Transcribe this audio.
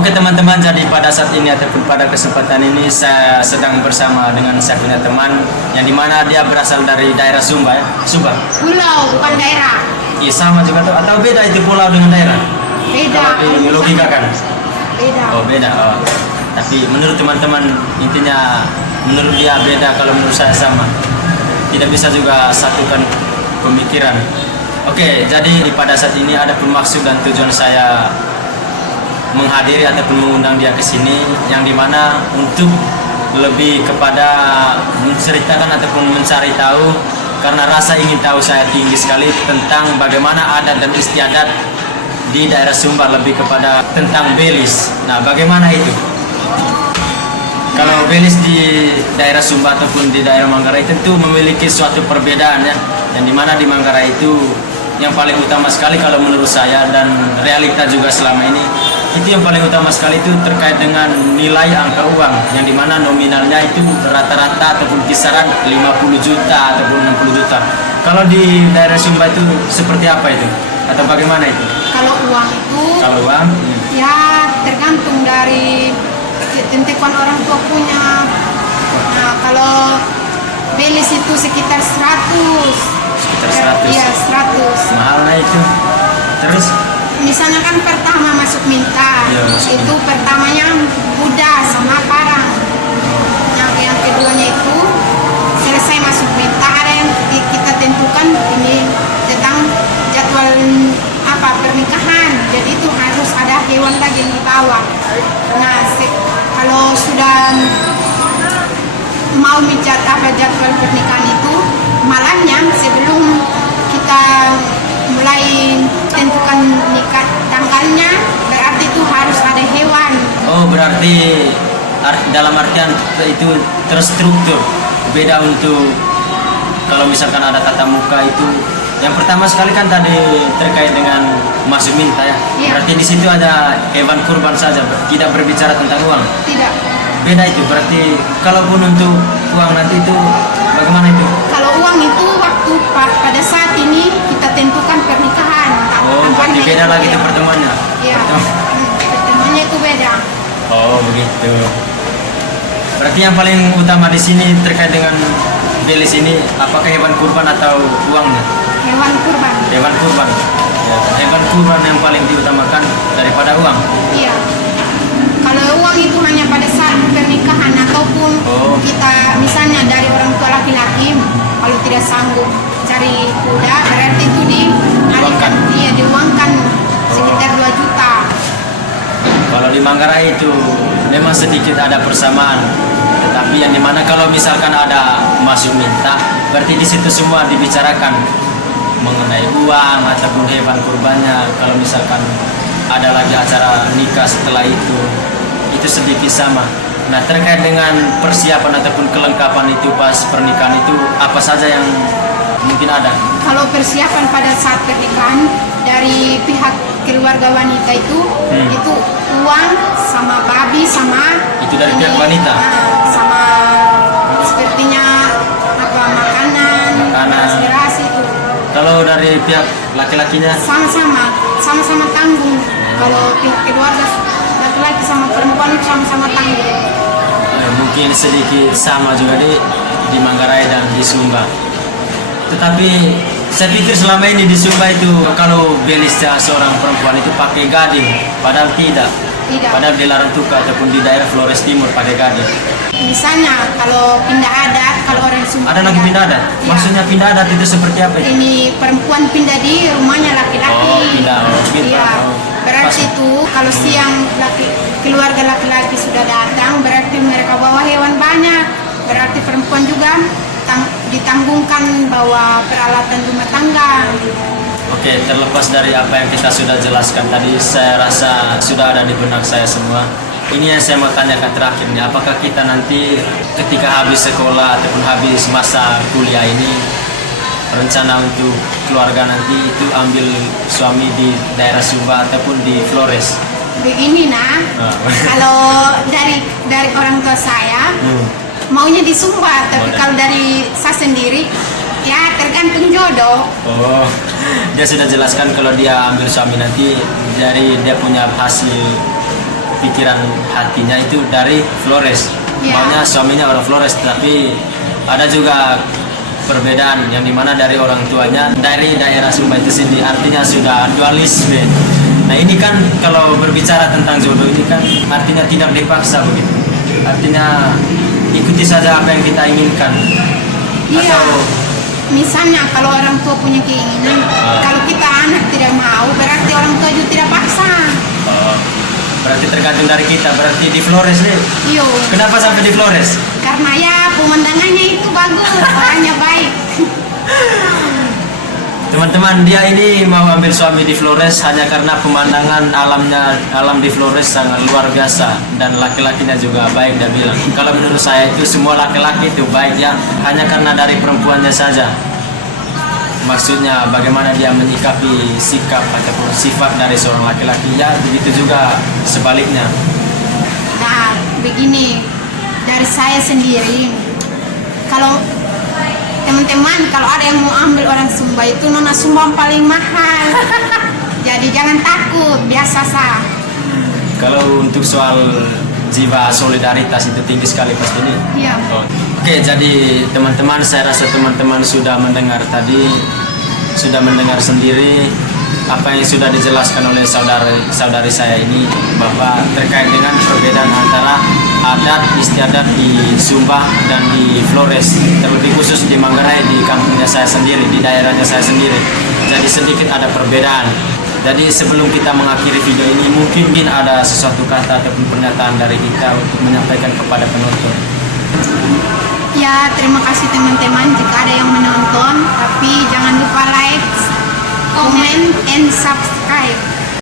Oke teman-teman, jadi pada saat ini ataupun pada kesempatan ini saya sedang bersama dengan saya punya teman yang dimana dia berasal dari daerah Sumba ya. Sumba? Pulau, bukan daerah. Iya sama juga tuh, atau beda itu pulau dengan daerah? Beda. Kalau di logika kan? Beda. Oh beda. Oh. Tapi menurut teman-teman intinya menurut dia beda, kalau menurut saya sama. Tidak bisa juga satukan pemikiran. Oke, jadi pada saat ini ada maksud dan tujuan saya menghadiri ataupun mengundang dia ke sini yang dimana untuk lebih kepada menceritakan ataupun mencari tahu, karena rasa ingin tahu saya tinggi sekali tentang bagaimana adat dan istiadat di daerah Sumba, lebih kepada tentang belis. Nah, bagaimana itu? Kalau belis di daerah Sumba ataupun di daerah Manggarai tentu memiliki suatu perbedaan ya, yang dimana di Manggarai itu yang paling utama sekali kalau menurut saya dan realita juga selama ini, itu yang paling utama sekali itu terkait dengan nilai angka uang, yang dimana nominalnya itu rata-rata ataupun kisaran 50 juta ataupun 60 juta. Kalau di daerah Sumba itu seperti apa itu? Atau bagaimana itu? Kalau uang itu Kalau uang? ya tergantung dari tentuan orang tua punya. Nah, kalau belis itu sekitar 100. Sekitar 100. Iya, 100. Mahalnya itu. Terus? Misalnya kan pertama masuk minta, Ya, masuk itu minta. pertamanya Buddha sama parang. Yang keduanya itu selesai masuk minta, ada yang kita tentukan ini tentang jadwal pernikahan. Jadi itu harus ada hewan lagi di bawah. Nah, kalau sudah mau jadwal pernikahan itu malamnya sebelum kita mulai tentukan nikah tanggalnya, berarti itu harus ada hewan. Oh, berarti dalam artian itu terstruktur. Beda untuk kalau misalkan ada tatap muka itu. Yang pertama sekali kan tadi terkait dengan masuk minta ya. Iya. Berarti di situ ada hewan kurban saja, tidak berbicara tentang uang. Tidak. Beda itu. Berarti kalaupun untuk uang nanti itu bagaimana itu? Kalau uang itu waktu pada saat ini kita tentukan pernikahan. Oh, berarti beda lagi itu pertemuannya. Iya. Pertemuannya itu beda. Oh, begitu. Berarti yang paling utama di sini terkait dengan belis ini apakah hewan kurban atau uangnya? Hewan kurban. Hewan kurban. Ya, hewan kurban yang paling diutamakan daripada uang. Iya. Kalau uang itu hanya pada saat pernikahan ataupun kita misalnya dari orang tua laki-laki kalau tidak sanggup cari kuda, berarti itu Diuangkan. Iya, diuangkan sekitar 2 juta. Kalau di Manggarai itu memang sedikit ada persamaan, tetapi yang dimana kalau misalkan ada masuk minta, berarti di situ semua dibicarakan mengenai uang ataupun hewan kurbannya. Kalau misalkan ada lagi acara nikah setelah itu sedikit sama. Nah, terkait dengan persiapan ataupun kelengkapan itu pas pernikahan itu apa saja yang mungkin ada? Kalau persiapan pada saat pernikahan dari pihak keluarga wanita itu uang sama babi sama Itu dari pihak wanita? Sama sepertinya makanan, aspirasi itu. Kalau dari pihak laki-lakinya? Sama-sama tanggung. Kalau pihak keluarga laki-laki sama perempuan itu sama-sama tanggung. Mungkin sedikit sama juga di Manggarai dan di Sumba. Tetapi saya pikir selama ini di Sumba itu kalau belisnya seorang perempuan itu pakai gading, padahal tidak. Padahal di Larantuka ataupun di daerah Flores Timur pakai gading. Misalnya kalau pindah adat, kalau orang Sumba ada lagi pindah adat? Ya. Maksudnya pindah adat itu seperti apa itu? Ini perempuan pindah di rumahnya laki-laki. Oh, pindah. Iya. Berarti itu kalau siang keluarga laki-laki sudah datang, berarti mereka bawa hewan banyak. Berarti perempuan juga ditanggungkan bawa peralatan rumah tangga. Oke, terlepas dari apa yang kita sudah jelaskan tadi, saya rasa sudah ada di benak saya semua. Ini yang saya mau tanyakan terakhir nih, apakah kita nanti ketika habis sekolah ataupun habis masa kuliah ini rencana untuk keluarga nanti itu ambil suami di daerah Sumba ataupun di Flores? Begini kalau dari orang tua saya maunya di Sumba, tapi kalau dari saya sendiri ya tergantung jodoh. Oh, dia sudah jelaskan kalau dia ambil suami nanti dari dia punya hasil pikiran hatinya itu dari Flores. Iya. Maunya suaminya orang Flores, tapi ada juga perbedaan yang dimana dari orang tuanya dari daerah Sumba itu sendiri, artinya sudah dualisme. Nah ini kan kalau berbicara tentang jodoh ini kan artinya tidak dipaksa begitu, artinya ikuti saja apa yang kita inginkan. Iya. Atau Misalnya kalau orang tua punya keinginan, kalau kita anak tidak mau, berarti orang tua juga tidak paksa. berarti tergantung dari kita. Berarti di Flores nih, Iyo, kenapa sampai di Flores? karena ya pemandangannya itu bagus, orangnya baik. Teman-teman, dia ini mau ambil suami di Flores hanya karena pemandangan alam di Flores sangat luar biasa dan laki-lakinya juga baik. Dia bilang kalau menurut saya itu semua laki-laki itu baik ya, hanya karena dari perempuannya saja. Maksudnya bagaimana dia menyikapi sikap ataupun sifat dari seorang laki-laki, ya begitu juga sebaliknya. Nah, begini, dari saya sendiri, kalau teman-teman, kalau ada yang mau ambil orang Sumba itu nona Sumba paling mahal. Jadi jangan takut, biasa sah. Kalau untuk soal jiwa solidaritas itu tinggi sekali pasti ini. Iya. Oke, jadi teman-teman, saya rasa teman-teman sudah mendengar tadi, sudah mendengar sendiri apa yang sudah dijelaskan oleh saudari saya ini, bahwa terkait dengan perbedaan antara adat istiadat di Sumba dan di Flores, terlebih khusus di Manggarai, di kampungnya saya sendiri, di daerahnya saya sendiri. Jadi sedikit ada perbedaan. Jadi sebelum kita mengakhiri video ini, mungkin ada sesuatu kata ataupun pernyataan dari kita untuk menyampaikan kepada penonton. Ya, terima kasih teman-teman jika ada yang menonton, tapi jangan lupa like, comment, and subscribe.